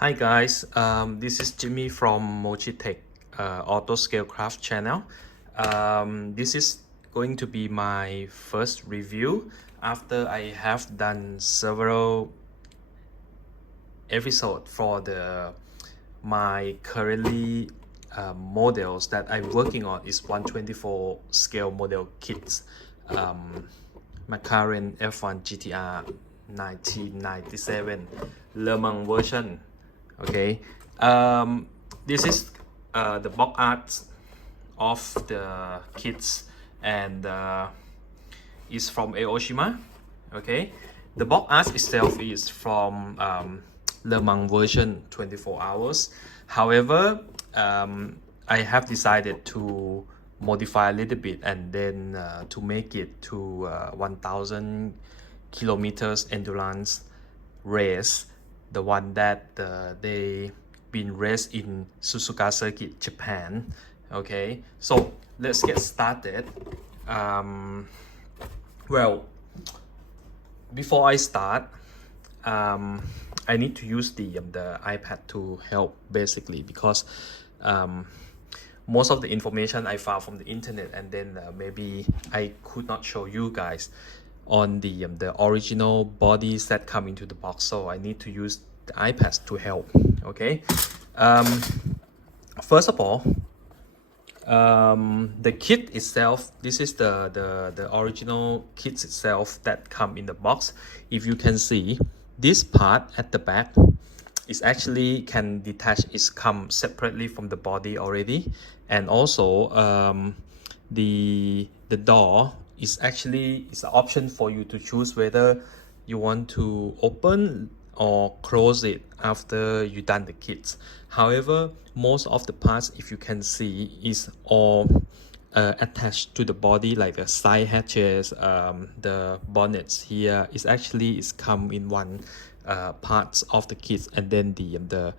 Hi guys, this is Jimmy from Mochi Tech Auto Scale Craft channel. This is going to be my first review after I have done several episodes for my currently models that I'm working on is 124 scale model kits. Mclaren F1 GTR 1997 Lemans version. Okay, this is the box art of the kits, and is from Aoshima. Okay, the box art itself is from Lemans version 24 hours. However, I have decided to modify a little bit and then to make it to 1000 kilometers endurance race, the one that they been raced in Suzuka Circuit, Japan. Okay, so let's get started. Well, before I start, I need to use the iPad to help basically because most of the information I found from the internet, and then maybe I could not show you guys on the original bodies that come into the box, so I need to use the iPad to help. Okay, first of all, the kit itself, this is the original kits itself that come in the box. If you can see, this part at the back is actually can detach, is come separately from the body already, and also the door is actually is an option for you to choose whether you want to open or close it after you done the kits. However, most of the parts, if you can see, is all attached to the body, like the side hatches, the bonnets here is actually is come in one parts of the kits, and then the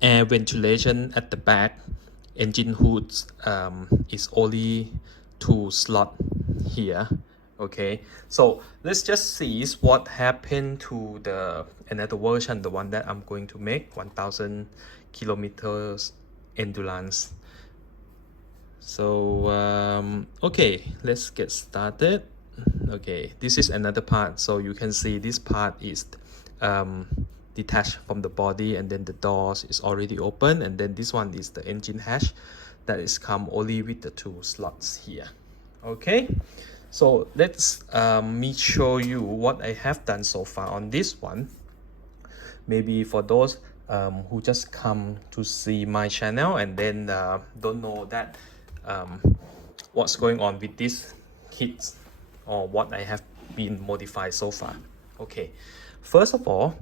air ventilation at the back, engine hoods, is only 2 slot here. Okay, so let's just see what happened to the another version, the one that I'm going to make, 1000 kilometers endurance. So okay, let's get started. Okay, this is another part, so you can see this part is detached from the body, and then the doors is already open, and then this one is the engine hatch that is come only with the 2 slots here. Okay, so let's me show you what I have done so far on this one. Maybe for those who just come to see my channel and then don't know that what's going on with this kits or what I have been modified so far. Okay, first of all,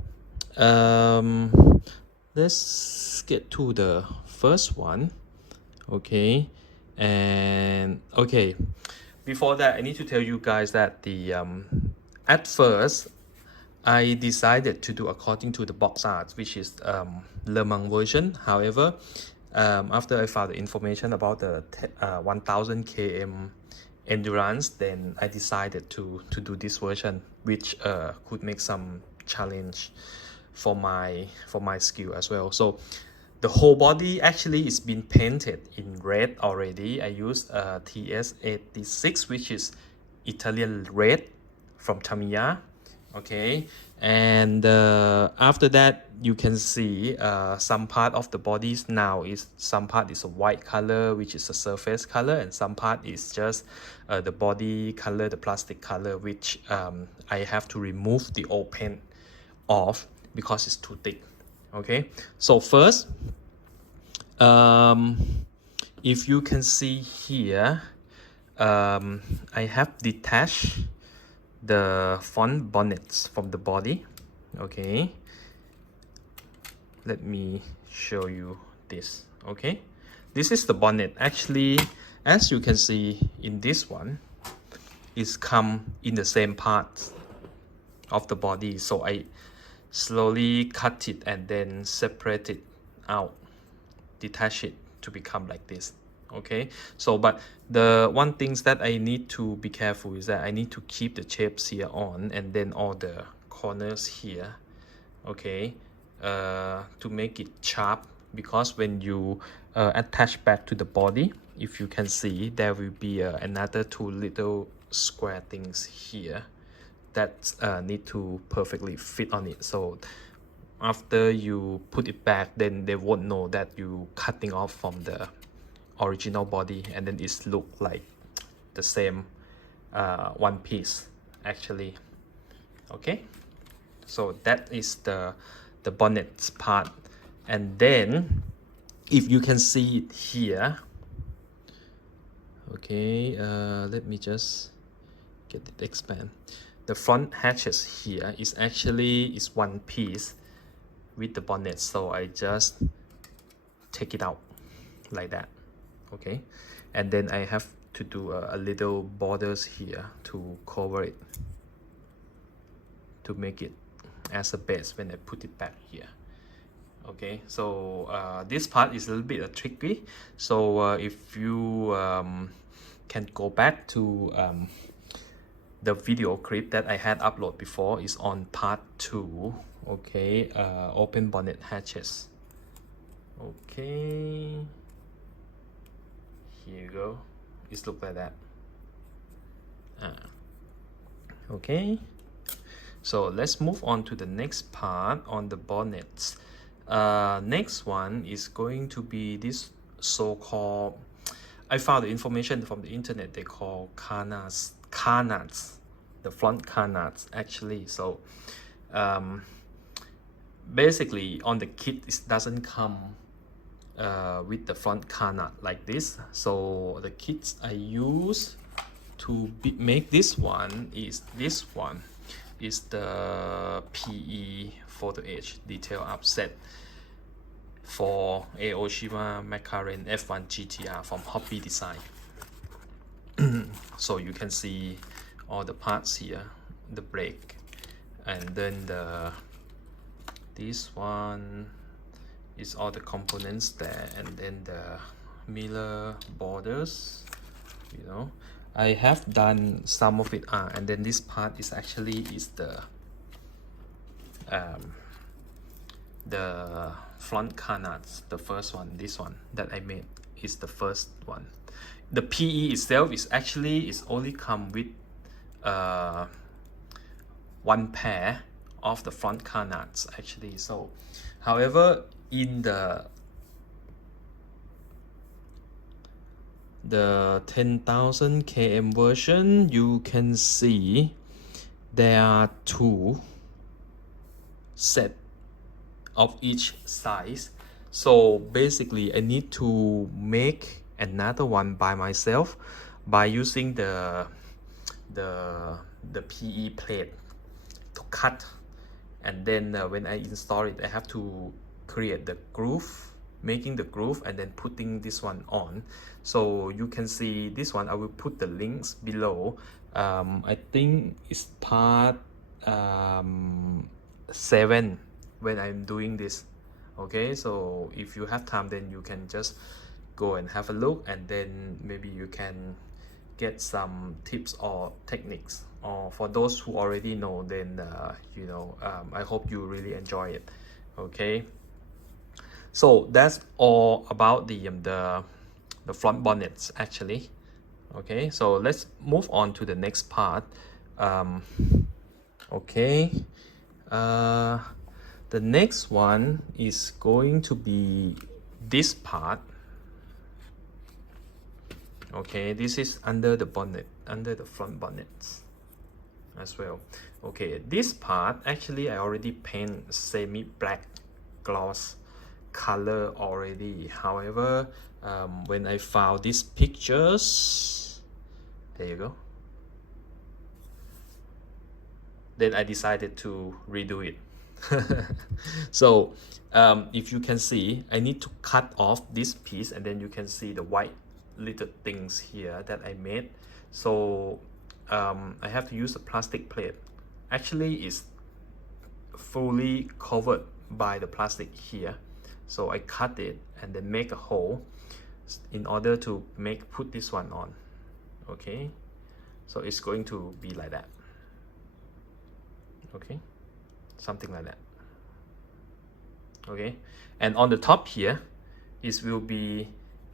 let's get to the first one. Okay, and okay, before that I need to tell you guys that the at first I decided to do according to the box art, which is Lemans version. However, after I found the information about the 1000 km endurance, then I decided to do this version, which could make some challenge for my skill as well. So the whole body actually is been painted in red already. I used TS86, which is Italian red from Tamiya. Okay, and after that you can see some part of the bodies now is, some part is a white color, which is a surface color, and some part is just the body color, the plastic color, which I have to remove the old paint off because it's too thick. Okay, so first, if you can see here, I have detached the front bonnets from the body. Okay, let me show you this. Okay, this is the bonnet. Actually, as you can see in this one, it's come in the same part of the body, so I slowly cut it and then separate it out, detach it to become like this. Okay, so but the one things that I need to be careful is that I need to keep the shapes here on, and then all the corners here, okay, to make it sharp, because when you attach back to the body, if you can see, there will be another two little square things here that need to perfectly fit on it. So after you put it back, then they won't know that you cutting off from the original body, and then it's look like the same one piece actually. Okay, so that is the bonnet part. And then if you can see it here, okay, let me just get it expand. The front hatches here is actually one piece with the bonnet, so I just take it out like that. Okay, and then I have to do a little borders here to cover it, to make it as a base when I put it back here. Okay, so this part is a little bit tricky, so if you can go back to the video clip that I had uploaded before, is on part 2. Okay, open bonnet hatches. Okay, here you go. It looks like that. Okay, so let's move on to the next part on the bonnets. Next one is going to be this so-called, I found the information from the internet, they call canards, the front canards actually. So basically on the kit it doesn't come with the front canard like this. So the kits I use to make this one is this one, is the PE photo edge detail upset for Aoshima Mclaren F1 GTR from Hobby Design. So you can see all the parts here, the brake, and then this one is all the components there, and then the mirror borders, you know. I have done some of it, and then this part is actually the front canards, the first one. This one that I made is the first one. The PE itself is only come with one pair of the front canards actually. So however, in the 10,000 km version, you can see there are 2 set of each size. So basically I need to make another one by myself by using the PE plate to cut, and then when I install it, I have to create the groove, making the groove, and then putting this one on. So you can see this one, I will put the links below. I think it's part 7 when I'm doing this. Okay, so if you have time, then you can just go and have a look, and then maybe you can get some tips or techniques, or for those who already know, then you know, I hope you really enjoy it. Okay, so that's all about the front bonnets actually. Okay, so let's move on to the next part. Okay, the next one is going to be this part. Okay, this is under the bonnet, under the front bonnets as well. Okay, this part actually I already paint semi black gloss color already. However, when I found these pictures, there you go, then I decided to redo it. So if you can see, I need to cut off this piece, and then you can see the white little things here that I made. So I have to use a plastic plate. Actually it's fully covered by the plastic here, so I cut it and then make a hole in order to put this one on. Okay, so it's going to be like that. Okay, something like that. okay. And on the top here, it will be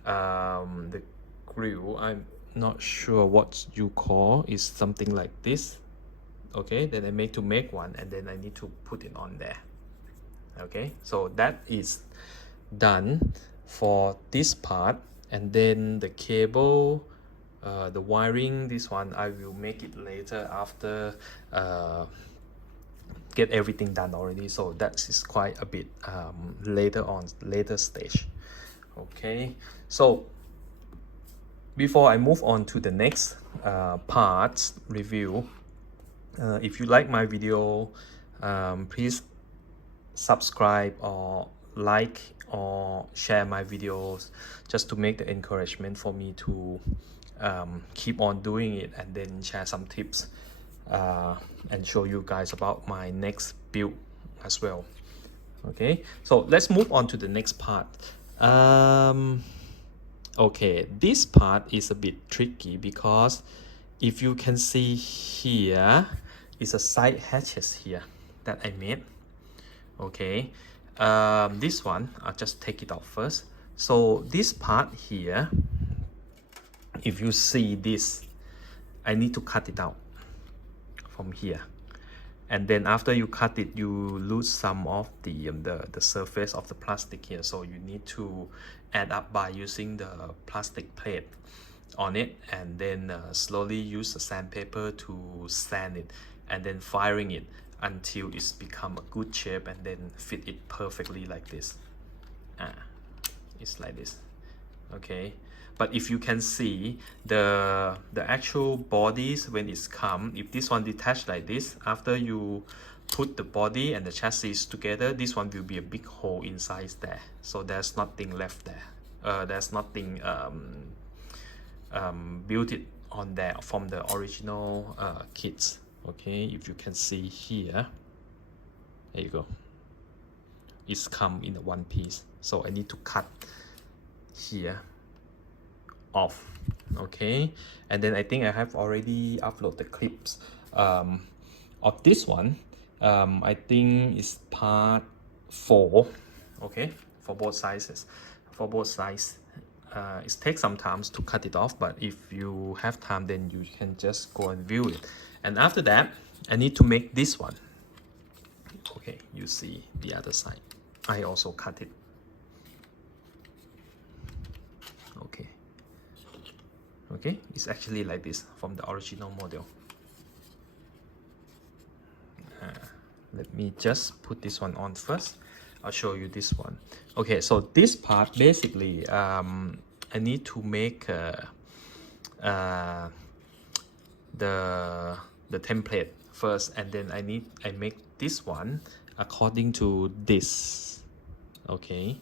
the grill. I'm not sure what you call, is something like this, okay. Then I make one, and then I need to put it on there, okay. So that is done for this part. And then the cable, the wiring, this one I will make it later after get everything done already. So that is quite a bit later stage, okay. So before I move on to the next part review, if you like my video, please subscribe or like or share my videos, just to make the encouragement for me to keep on doing it, and then share some tips and show you guys about my next build as well, okay. So let's move on to the next part. Okay, this part is a bit tricky because if you can see here is a side hatches here that I made, okay. This one I'll just take it out first. So this part here, if you see this, I need to cut it out from here, and then after you cut it, you lose some of the surface of the plastic here, so you need to add up by using the plastic plate on it, and then slowly use the sandpaper to sand it, and then firing it until it's become a good shape, and then fit it perfectly like this. It's like this, okay. But if you can see the actual bodies when it's come, if this one detached like this, after you put the body and the chassis together, this one will be a big hole inside there, so there's nothing left there. There's nothing built it on there from the original kits, okay. If you can see here, there you go, it's come in one piece, so I need to cut here off, okay. And then I think I have already uploaded the clips of this one. I think it's part 4, okay, for both sizes, it takes some time to cut it off, but if you have time, then you can just go and view it. And after that, I need to make this one, okay. You see the other side, I also cut it, okay. Okay, it's actually like this from the original model. Let me just put this one on first. I'll show you this one. Okay, so this part basically, I need to make the template first, and then I make this one according to this, okay.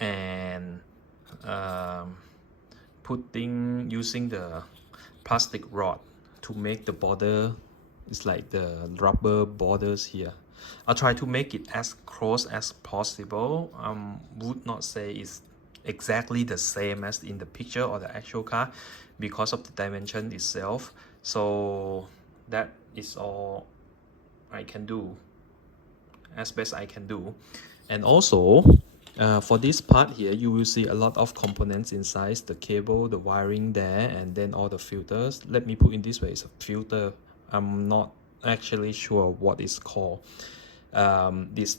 And using the plastic rod to make the border. It's like the rubber borders here. I'll try to make it as close as possible. Would not say it's exactly the same as in the picture or the actual car because of the dimension itself. So that is all I can do, as best I can do. And also for this part here, you will see a lot of components inside, the cable, the wiring there, and then all the filters. Let me put in this way, it's a filter. I'm not actually sure what it's called. This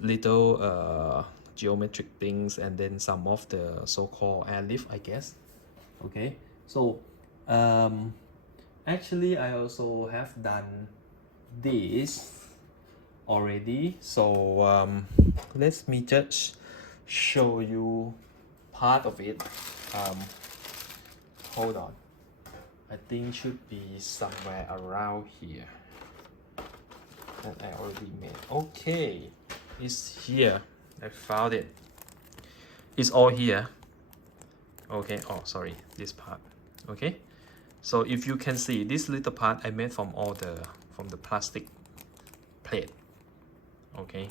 little geometric things, and then some of the so-called airlift, I guess, okay. So actually I also have done this already, so let me just show you part of it. Hold on, I think should be somewhere around here that I already made. Okay, it's here, I found it, it's all here, okay. Oh sorry, this part, okay. So if you can see this little part I made from the plastic plate, okay.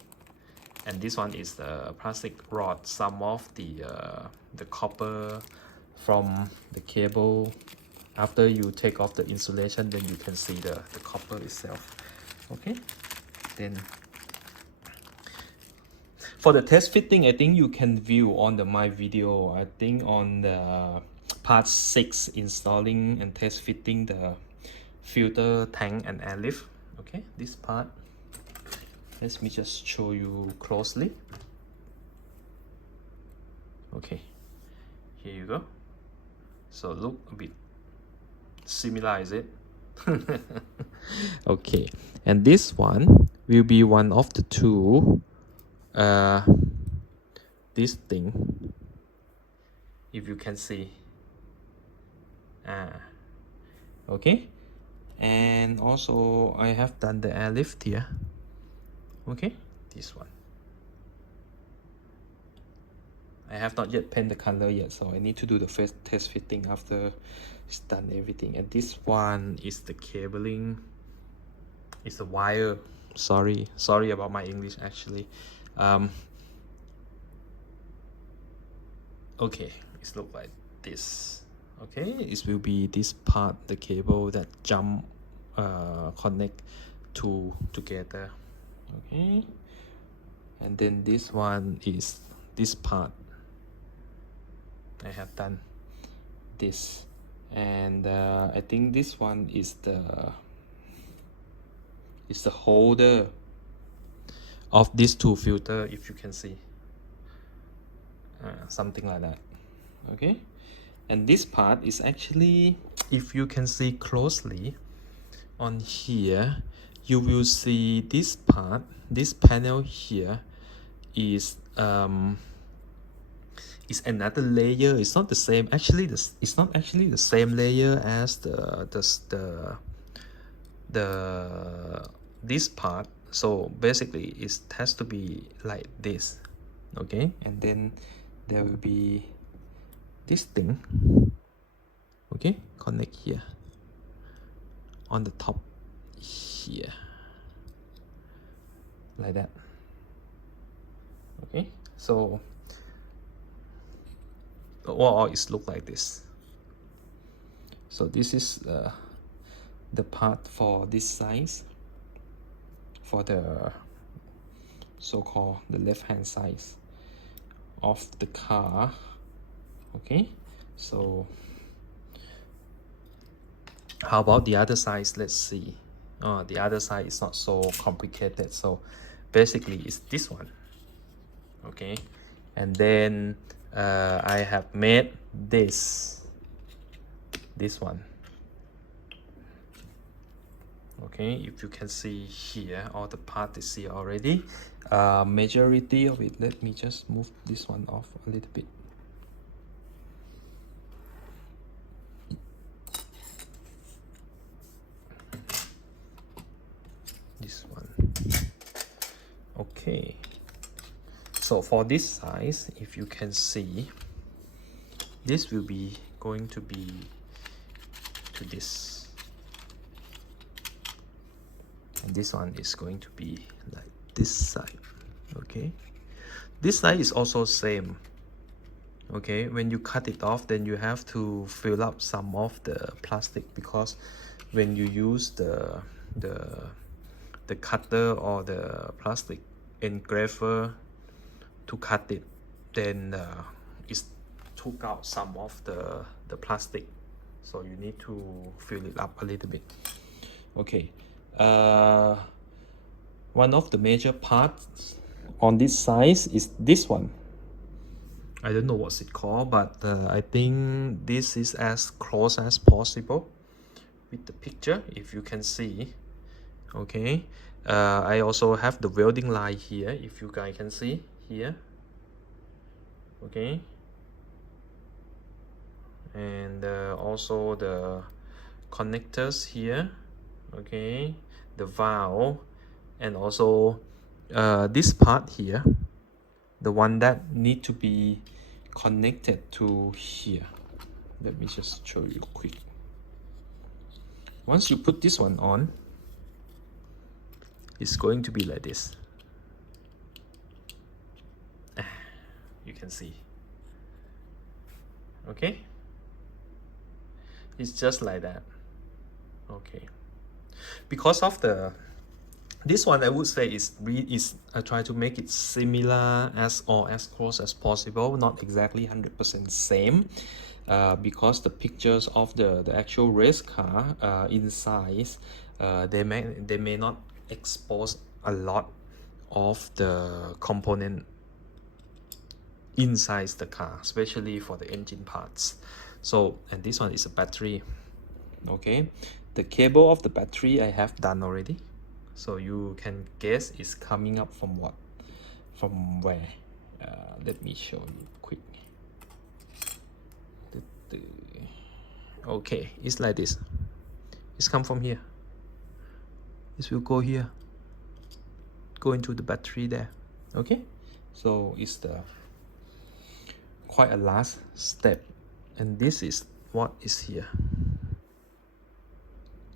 And this one is the plastic rod, some of the copper from the cable. After you take off the insulation, then you can see the copper itself, okay. Then For the test fitting, I think you can view on my video, I think on the part 6, installing and test fitting the filter tank and airlift. Okay, this part, let me just show you closely. Okay, here you go. So look a bit similar, is it? Okay, and this one will be one of the two this thing, if you can see. Okay, and also I have done the airlift here. Okay, this one I have not yet painted the color yet, so I need to do the first test fitting after it's done everything. And this one is the cabling, it's the wire. Sorry about my English actually. Okay, it looks like this. Okay, it will be this part, the cable that jump connect together. Okay, and then this one is this part. I have done this, and I think this one is the holder of these two filter, if you can see, something like that. Okay, and this part is actually, if you can see closely on here, you will see this part, this panel here is another layer. It's not the same, actually it's not actually the same layer as this part. So basically it has to be like this. Okay, and then there will be this thing, okay, connect here on the top here, like that. Okay, so overall it looks like this. So this is the part for this size, for the so-called the left hand side of the car. Okay, so how about the other side? Let's see. The other side is not so complicated. So basically it's this one. Okay, and then I have made this one. Okay, if you can see here, all the part is here already. Majority of it, let me just move this one off a little bit. This one. Okay, so for this size, if you can see, this will be going to be to this, and this one is going to be like this side. Okay, this side is also same. Okay, when you cut it off, then you have to fill up some of the plastic, because when you use the cutter or the plastic engraver to cut it, then it took out some of the plastic, so you need to fill it up a little bit. Okay, one of the major parts on this size is this one. I don't know what's it called, but I think this is as close as possible with the picture, if you can see. Okay, I also have the welding line here, if you guys can see here. Okay, and also the connectors here. Okay, the valve, and also this part here, the one that need to be connected to here. Let me just show you quick. Once you put this one on, it's going to be like this. You can see. Okay, it's just like that. Okay, because of the This one I would say is I try to make it similar as or as close as possible, not exactly 100% same, because the pictures of the actual race car inside, they may not expose a lot of the component inside the car, especially for the engine parts. So, and this one is a battery. Okay, the cable of the battery I have done already, so you can guess it's coming up from what, from where. Let me show you quick. Okay, it's like this. It's come from here. This will go here, go into the battery there. Okay, so it's the quite a last step, and this is what is here.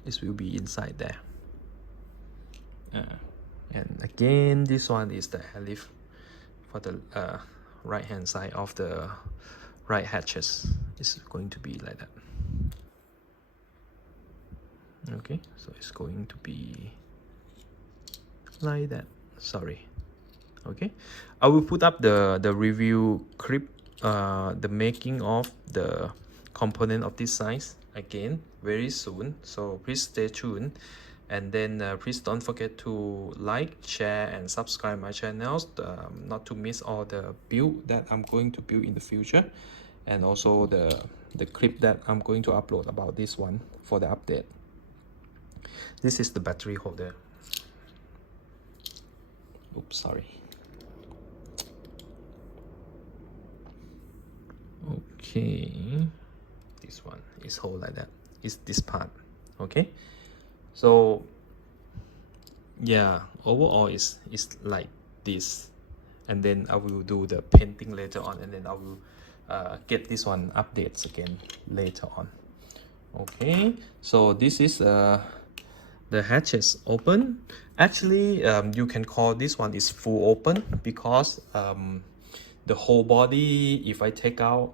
This will be inside there. And again, this one is the air lift for the right hand side of the right hatches. It's going to be like that. Okay, so it's going to be like that. Sorry. Okay, I will put up the review clip, the making of the component of this size again very soon, so please stay tuned. And then please don't forget to like, share and subscribe my channels, not to miss all the build that I'm going to build in the future, and also the clip that I'm going to upload about this one for the update. This is the battery holder. Oops, sorry. Okay, this one is hold like that. It's this part. Okay, so yeah, overall is like this, and then I will do the painting later on, and then I will get this one updates again later on. Okay, so this is the hatches open. Actually, you can call this one is full open, because the whole body, if I take out,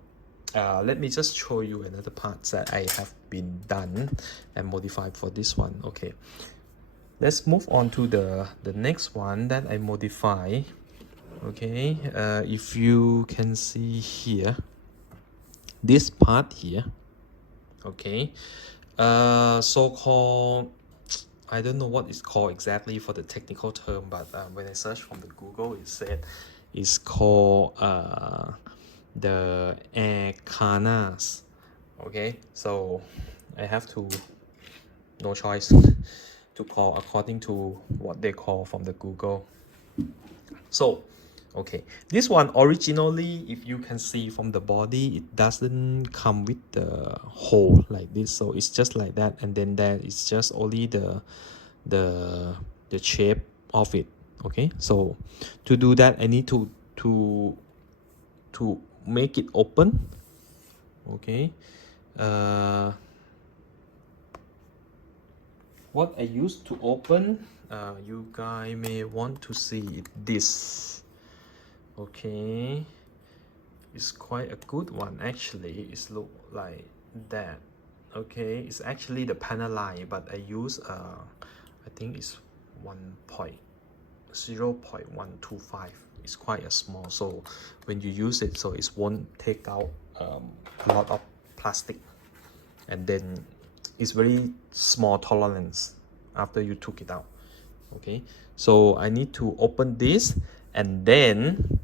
let me just show you another part that I have been done and modified for this one. Okay, let's move on to the next one that I modify. Okay, if you can see here, this part here, okay, so-called, I don't know what it's called exactly for the technical term, but when I search from the Google, it said it's called the air canards. Okay, so I have to, no choice to call according to what they call from the Google. So okay, this one originally, if you can see from the body, it doesn't come with the hole like this, so it's just like that, and then there is just only the shape of it. Okay, so to do that, I need to make it open. Okay, what I used to open, you guys may want to see this. Okay, it's quite a good one actually. It's look like that. Okay, it's actually the panel line, but I use I think it's 0.125. It's quite a small, so when you use it, so it won't take out a lot of plastic, and then it's very small tolerance after you took it out. Okay, so I need to open this, and then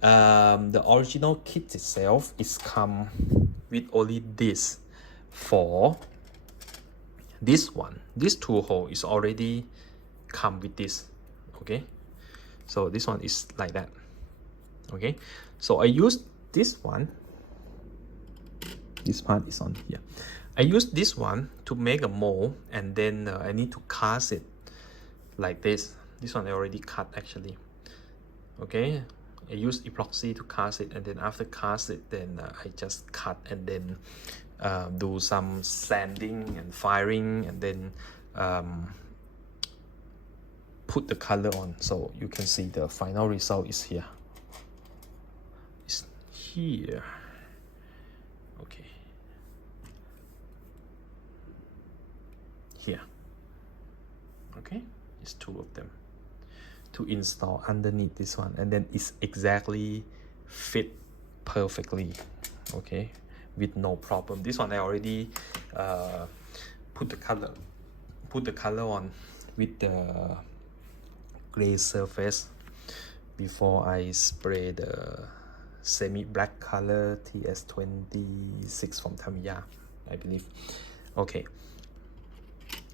the original kit itself is come with only this. For this one, this tool hole is already come with this. Okay, so this one is like that. Okay, so I use this one, this part is on here. I use this one to make a mold, and then I need to cast it like this. This one I already cut actually. Okay, I use epoxy to cast it, and then after cast it, then I just cut, and then do some sanding and firing, and then put the color on, so you can see the final result is here. It's here. Okay, here. Okay, It's two of them to install underneath this one, and then it's exactly fit perfectly, okay, with no problem. This one I already put the color on with the gray surface before I spray the semi-black color TS26 from Tamiya, I believe. Okay,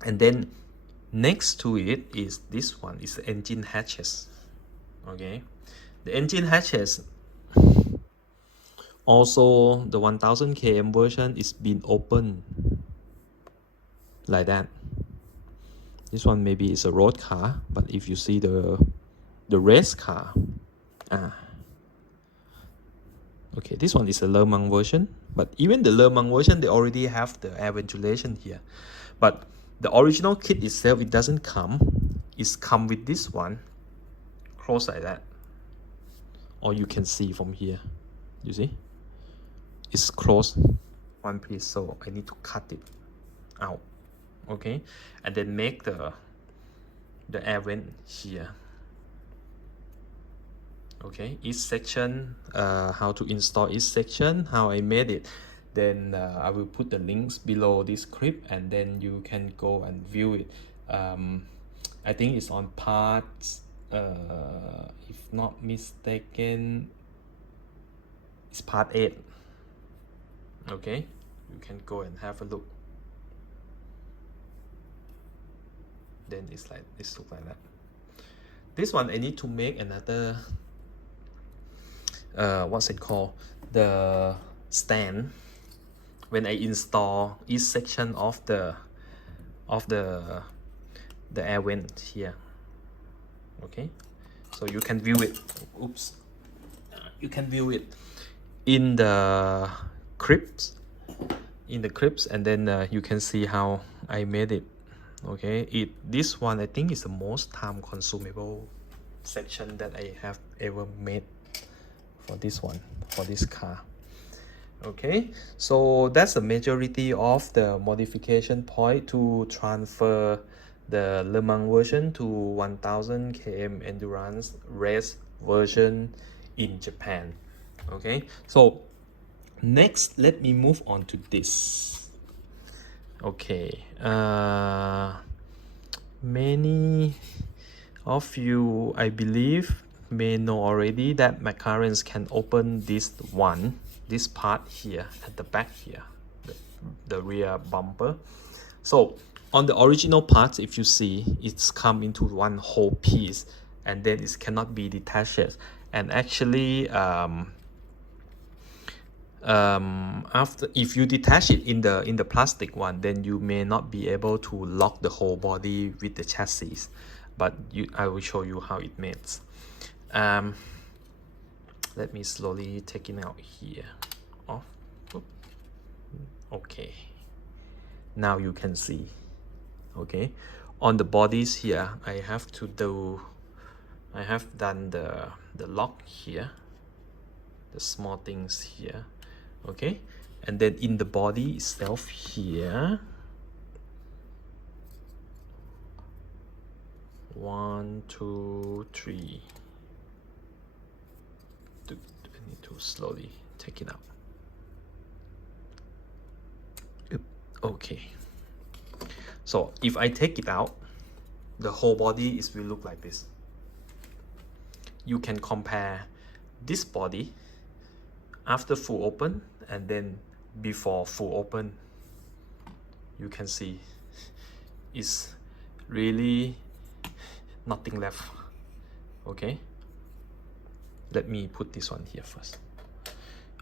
and then next to it is this one, is the engine hatches. Okay, the engine hatches, also the 1000 km version is been open like that. This one maybe is a road car, but if you see the race car, okay, this one is a Lemans version, but even the Lemans version, they already have the air ventilation here. But the original kit itself, it doesn't come. It's come with this one, close like that. Or you can see from here, you see? It's closed one piece, so I need to cut it out, okay? And then make the air vent here. Okay, each section, how to install each section, how I made it. Then I will put the links below this clip, and then you can go and view it. I think it's on parts, if not mistaken, it's part 8. Okay, you can go and have a look. Then it's like this, look like that. This one I need to make another what's it called, the stand when I install each section of the air vent here. Okay, so you can view it, oops, you can view it in the clips, and then you can see how I made it. Okay, this one I think is the most time consumable section that I have ever made for this one, for this car. Okay, so that's the majority of the modification point to transfer the Lemans version to 1000 km endurance race version in Japan. Okay, so next let me move on to this. Okay, many of you, I believe, may know already that Mclaren's can open this part here at the back here, the rear bumper. So on the original parts, if you see, it's come into one whole piece, and then it cannot be detached. And actually after, if you detach it in the plastic one, then you may not be able to lock the whole body with the chassis, but I will show you how it makes. Let me slowly take it out here. Off. Okay, now you can see. Okay, on the bodies here, I have done the lock here, the small things here. Okay, and then in the body itself here, 1, 2, 3. I need to slowly take it out. Okay, so if I take it out, the whole body will look like this. You can compare this body after full open and then before full open. You can see it's really nothing left. Okay, let me put this one here first.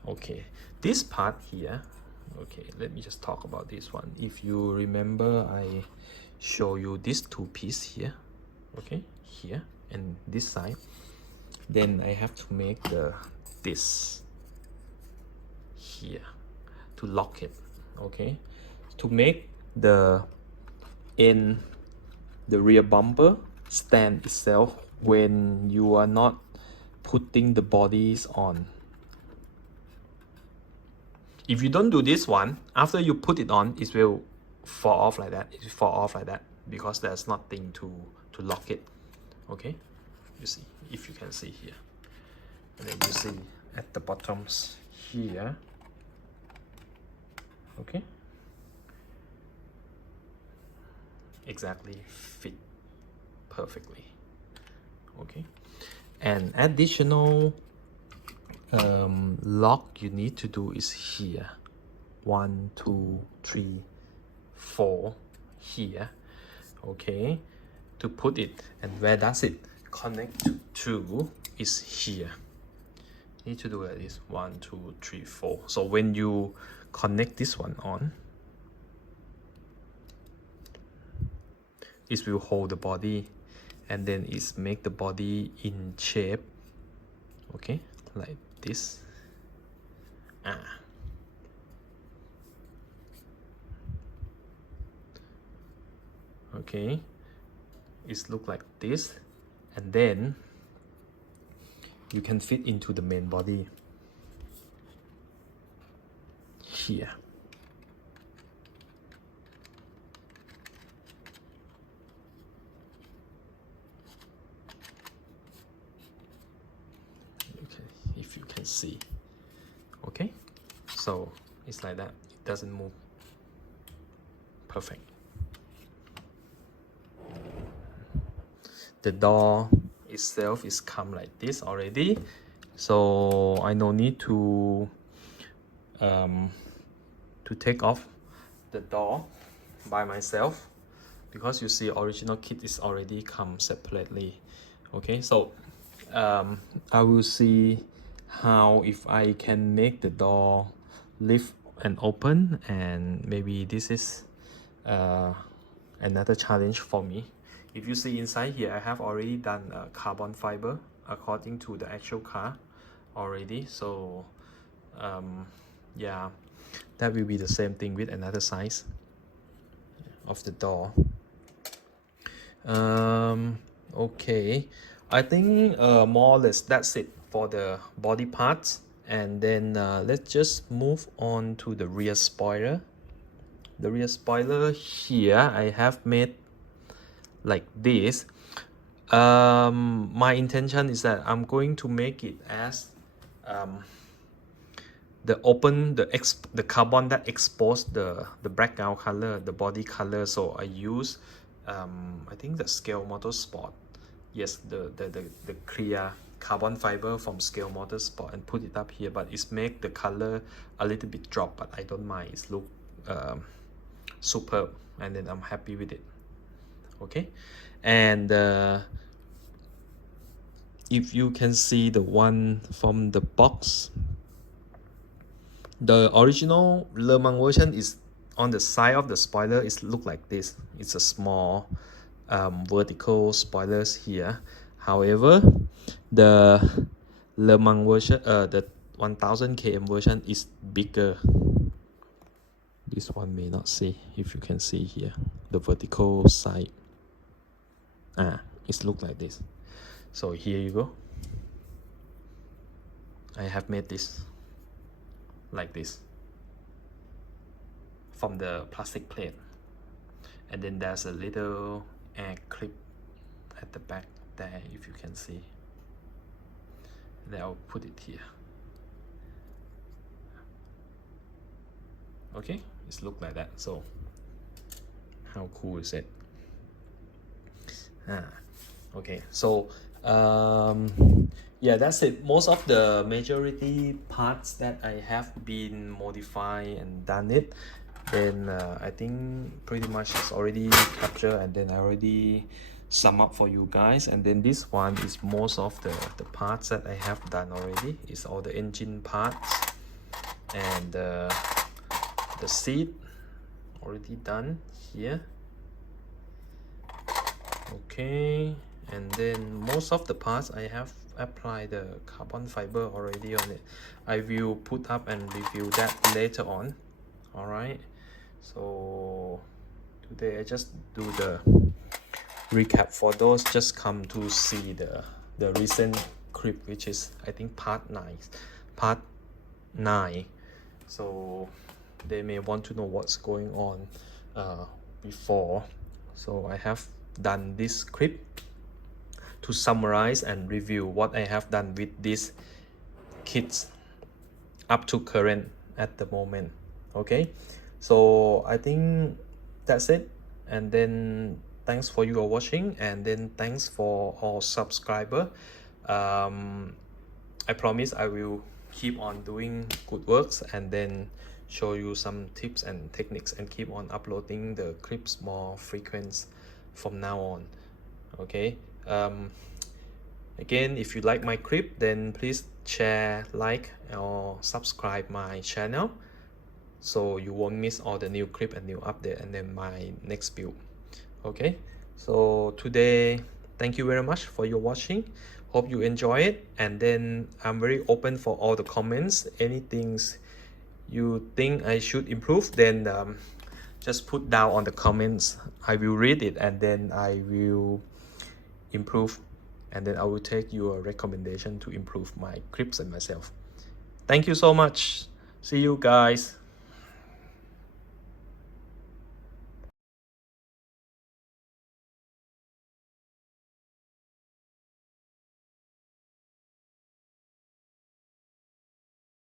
Okay, this part here, okay, let me just talk about this one. If you remember, I show you these two pieces here, okay, here and this side. Then I have to make this here to lock it. Okay, to make the rear bumper stand itself when you are not putting the bodies on. If you don't do this one, after you put it on, it will fall off like that. It will fall off like that because there's nothing to to lock it. Okay, you see, if you can see here, and then you see at the bottoms here. Okay, exactly fit perfectly. Okay, and additional lock you need to do is here. 1, 2, 3, 4 here. Okay, to put it, and where does it connect to is here. You need to do like this. 1, 2, 3, 4. So when you connect this one on, it will hold the body, and then it's make the body in shape. Okay, like this. Okay, it's look like this, and then you can fit into the main body here. Okay, if you can see. Okay, so it's like that. It doesn't move. Perfect. The door itself is come like this already, so I no need to take off the door by myself, because you see original kit is already come separately. Okay, so I will see how if I can make the door lift and open, and maybe this is another challenge for me. If you see inside here, I have already done carbon fiber according to the actual car already. So yeah, that will be the same thing with another size of the door. Okay, I think more or less that's it for the body parts. And then let's just move on to the rear spoiler. The rear spoiler here I have made like this. My intention is that I'm going to make it as the carbon that exposed the background color, the body color. So I use I think the Scale Motorsport, yes, the clear carbon fiber from Scale Motorsport, and put it up here, but it's make the color a little bit drop, but I don't mind. It's look superb, and then I'm happy with it. Okay, and if you can see the one from the box, the original Lemans version is on the side of the spoiler. It look like this. It's a small vertical spoilers here. However, the Lemans version, the 1000 km version is bigger. This one may not see, if you can see here, the vertical side. It look like this. So here you go. I have made this like this from the plastic plate, and then there's a little air clip at the back there, if you can see. Then I'll put it here. Okay, it's look like that. So how cool is it? Okay, so yeah, that's it. Most of the majority parts that I have been modified and done it, then I think pretty much it's already captured, and then I already sum up for you guys. And then this one is most of the parts that I have done already. It's all the engine parts, and the seat already done here. Okay, and then most of the parts I have applied the carbon fiber already on it. I will put up and review that later on. All right, so today I just do the recap for those just come to see the recent clip, which is I think part 9. So they may want to know what's going on before. So I have done this clip to summarize and review what I have done with these kits up to current at the moment. Okay, so I think that's it, and then thanks for your watching, and then thanks for all subscriber. I promise I will keep on doing good works and then show you some tips and techniques and keep on uploading the clips more frequent from now on. Okay, again, if you like my clip, then please share, like, or subscribe my channel so you won't miss all the new clip and new update and then my next build. Okay, so today, thank you very much for your watching. Hope you enjoy it, and then I'm very open for all the comments. Anything you think I should improve, then just put down on the comments. I will read it and then I will improve, and then I will take your recommendation to improve my clips and myself. Thank you so much. See you guys.